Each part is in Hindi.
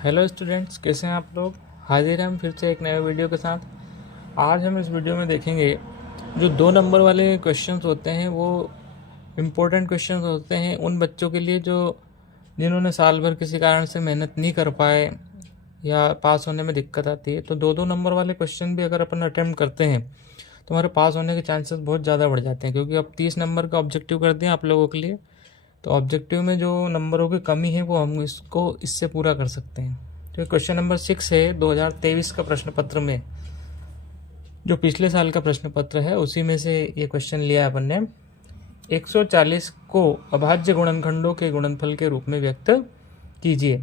हेलो स्टूडेंट्स, कैसे हैं आप लोग। हाजिर हैं हम फिर से एक नए वीडियो के साथ। आज हम इस वीडियो में देखेंगे जो 2 नंबर वाले क्वेश्चंस होते हैं वो इम्पोर्टेंट क्वेश्चंस होते हैं उन बच्चों के लिए जो जिन्होंने साल भर किसी कारण से मेहनत नहीं कर पाए या पास होने में दिक्कत आती है। तो 2-2 नंबर वाले क्वेश्चन भी अगर अपन अटैम्प्ट करते हैं तो हमारे पास होने के चांसेस बहुत ज़्यादा बढ़ जाते हैं, क्योंकि अब 30 नंबर का ऑब्जेक्टिव कर दिया आप लोगों के लिए। तो ऑब्जेक्टिव में जो नंबरों की कमी है वो हम इसको इससे पूरा कर सकते हैं। तो क्वेश्चन नंबर 6 है 2023 का प्रश्न पत्र में, जो पिछले साल का प्रश्न पत्र है उसी में से ये क्वेश्चन लिया है अपन ने। 140 को अभाज्य गुणनखंडों के गुणनफल के रूप में व्यक्त कीजिए।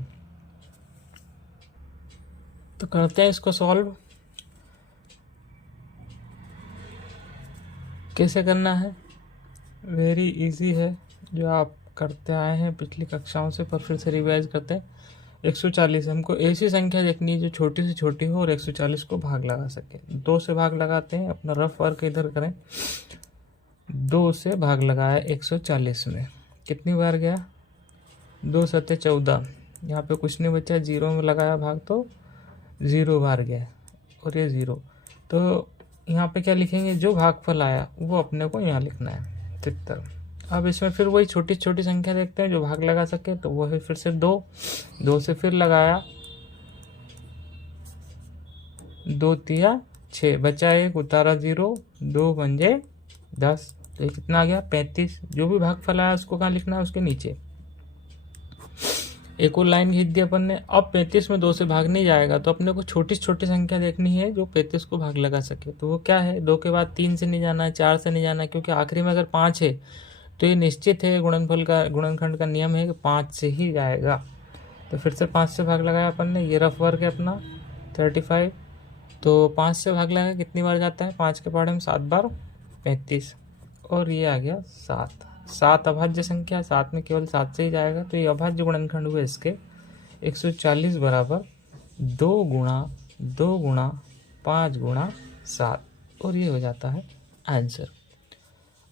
तो करते हैं इसको सॉल्व। कैसे करना है, वेरी इजी है, जो आप करते आए हैं पिछली कक्षाओं से, पर फिर से रिवाइज करते हैं। 140 हमको ऐसी संख्या देखनी है जो छोटी से छोटी हो और 140 को भाग लगा सके। 2 से भाग लगाते हैं, अपना रफ वर्क इधर करें। 2 से भाग लगाया 140 में, कितनी बार गया 2 सत्ते 14। यहाँ पे कुछ नहीं बचा, 0 में लगाया भाग तो 0 बार गया और ये 0। तो यहाँ पे क्या लिखेंगे, जो भागफल आया वो अपने को यहाँ लिखना है 73। अब इसमें फिर वही छोटी छोटी संख्या देखते हैं जो भाग लगा सके, तो वो है फिर से 2 से फिर लगाया 2 तिया 6, बचा 1, उतारा 0, 2 पंजे 10, तो ये कितना आ गया 35। जो भी भागफल आया उसको कहाँ लिखना है, उसके नीचे। एक और लाइन खींच दी अपन ने। अब 35 में 2 से भाग नहीं जाएगा, तो अपने को छोटी छोटी संख्या देखनी है जो 35 को भाग लगा सके। तो वो क्या है, 2 के बाद 3 से नहीं जाना है, 4 से नहीं जाना है, क्योंकि आखिरी में अगर 5 है तो ये निश्चित है, गुणनखंड का नियम है कि 5 से ही जाएगा। तो फिर से 5 से भाग लगाया अपन ने, ये रफ वर्क है अपना 35। तो 5 से भाग लगाया कितनी बार जाता है, 5 के पहाड़े में 7 बार 35, और ये आ गया 7 अभाज्य संख्या, 7 में केवल 7 से ही जाएगा। तो ये अभाज्य गुणनखंड हुए इसके 140 बराबर 2 गुणा 5 गुणा 7, और ये हो जाता है आंसर।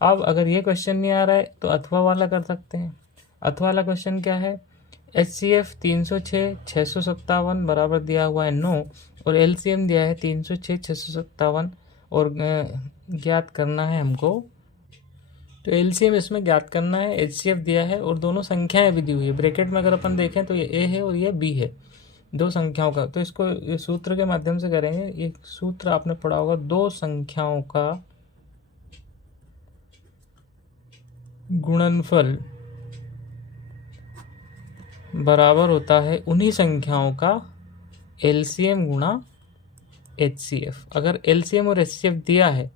अब अगर ये क्वेश्चन नहीं आ रहा है तो अथवा वाला कर सकते हैं। अथवा वाला क्वेश्चन क्या है, HCF 306 657 बराबर दिया हुआ है 9, और LCM दिया है 306 657 और ज्ञात करना है हमको। तो LCM इसमें ज्ञात करना है, HCF दिया है और दोनों संख्याएं भी दी हुई है। ब्रैकेट में अगर अपन देखें तो ये A है और ये B है, 2 संख्याओं का। तो इसको ये सूत्र के माध्यम से करेंगे। ये सूत्र आपने पढ़ा होगा, 2 संख्याओं का गुणनफल बराबर होता है उन्हीं संख्याओं का LCM गुणा HCF। अगर LCM और HCF दिया है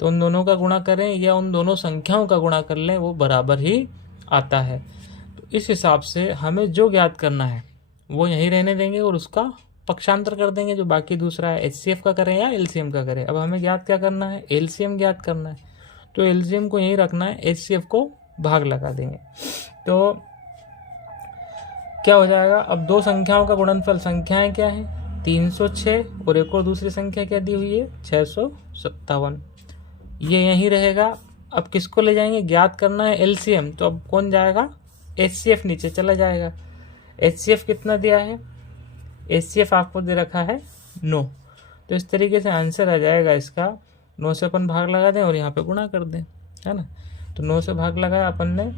तो उन दोनों का गुणा करें या उन दोनों संख्याओं का गुणा कर लें, वो बराबर ही आता है। तो इस हिसाब से हमें जो ज्ञात करना है वो यहीं रहने देंगे और उसका पक्षांतर कर देंगे, जो बाकी दूसरा है HCF का करें या LCM का करें। अब हमें ज्ञात क्या करना है, LCM ज्ञात करना है, तो LCM को यहीं रखना है, HCF को भाग लगा देंगे। तो क्या हो जाएगा, अब 2 संख्याओं का गुणनफल, संख्याएं क्या है 306 और एक और दूसरी संख्या क्या दी हुई है 657, ये यहीं रहेगा। अब किसको ले जाएंगे, ज्ञात करना है LCM, तो अब कौन जाएगा, HCF नीचे चला जाएगा। HCF कितना दिया है, HCF आपको दे रखा है 9। तो इस तरीके से आंसर आ जाएगा इसका। 9 से अपन भाग लगा दें और यहाँ पे गुणा कर दें, है ना। तो 9 से भाग लगाया अपन ने,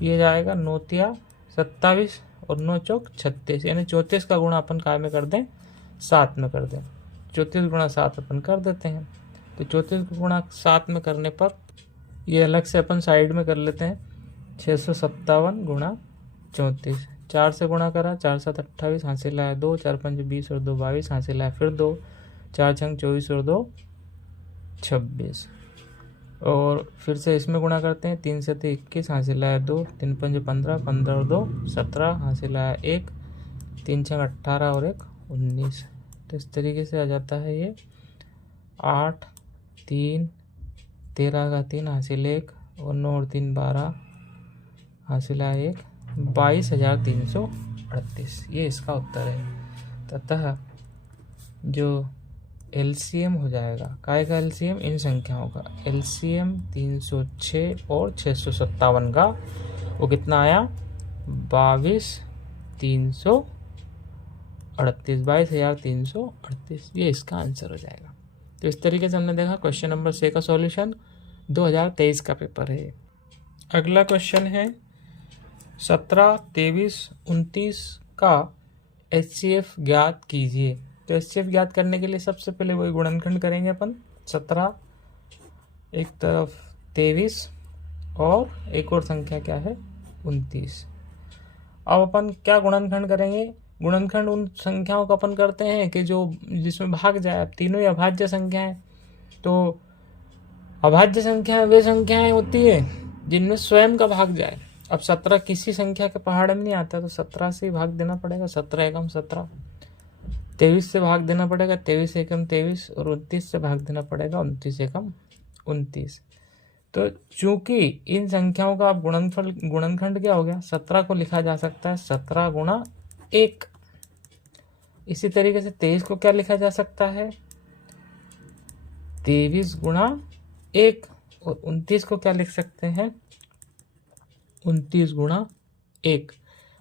ये जाएगा 9 तिया 27 और 9 चौक 36, यानी 34 का गुणा अपन काय में कर दें, 7 में कर दें। 34 गुणा 7 अपन कर देते हैं। तो 34 गुणा 7 में करने पर ये अलग से अपन साइड में कर लेते हैं, 657 गुणा 34। 4 से गुणा करा, 4 7 28, हासिल आया 2, 4 5 20 और 2 22, हासिल आया फिर 2, 4 6 24 और 2 26, और फिर से इसमें गुणा करते हैं, 3 7 21, हासिल आया 2, 3 5 15, 15 और 2 17, हासिल आया 1, 3 6 18 और 1 19। तो इस तरीके से आ जाता है ये 8 3 13 का 3, हासिल 1 और 9 और 3 12, हासिल आया 1, 22,338। ये इसका उत्तर है। तथा जो LCM हो जाएगा, काय का LCM, इन संख्याओं का LCM 306 और 657 का, वो कितना आया 22,338। 22,338, ये इसका आंसर हो जाएगा। तो इस तरीके से हमने देखा क्वेश्चन नंबर 6 का सॉल्यूशन 2023 का पेपर है। अगला क्वेश्चन है 17, 23, 29 का HCF ज्ञात कीजिए। तो HCF ज्ञात करने के लिए सबसे पहले वही गुणनखंड करेंगे अपन। 17 एक तरफ 23 और एक और संख्या क्या है 29। अब अपन क्या गुणनखंड करेंगे? गुणनखंड उन संख्याओं का अपन करते हैं कि जो जिसमें भाग जाए। अब तीनों ही अभाज्य संख्याएं, तो अभाज्य संख्याएं वे संख्याएं होती है जिनमें स्वयं का भाग जाए। अब 17 किसी संख्या के पहाड़ में नहीं आता, तो 17 से ही भाग देना पड़ेगा। 17 एकम 17। 23 से भाग देना पड़ेगा, 23 एकम 23। और 29 से भाग देना पड़ेगा, 29 एकम 29। तो चूंकि इन संख्याओं का आप गुणनखंड क्या हो गया, 17 को लिखा जा सकता है 17 गुणा 1। इसी तरीके से 23 को क्या लिखा जा सकता है 23 गुणा 1। और 29 को क्या लिख सकते हैं 29 गुणा 1।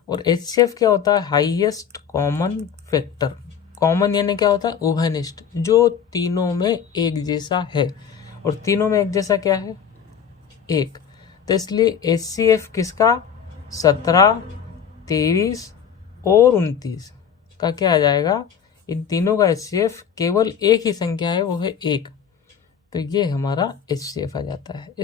और HCF क्या होता है हाईएस्ट कॉमन फैक्टर। कॉमन यानी क्या होता है उभयनिष्ठ, जो तीनों में एक जैसा है। और तीनों में एक जैसा क्या है 1। तो इसलिए HCF किसका 17, 23 और 29 का क्या आ जाएगा, इन तीनों का HCF केवल एक ही संख्या है, वो है 1। तो ये हमारा HCF आ जाता है।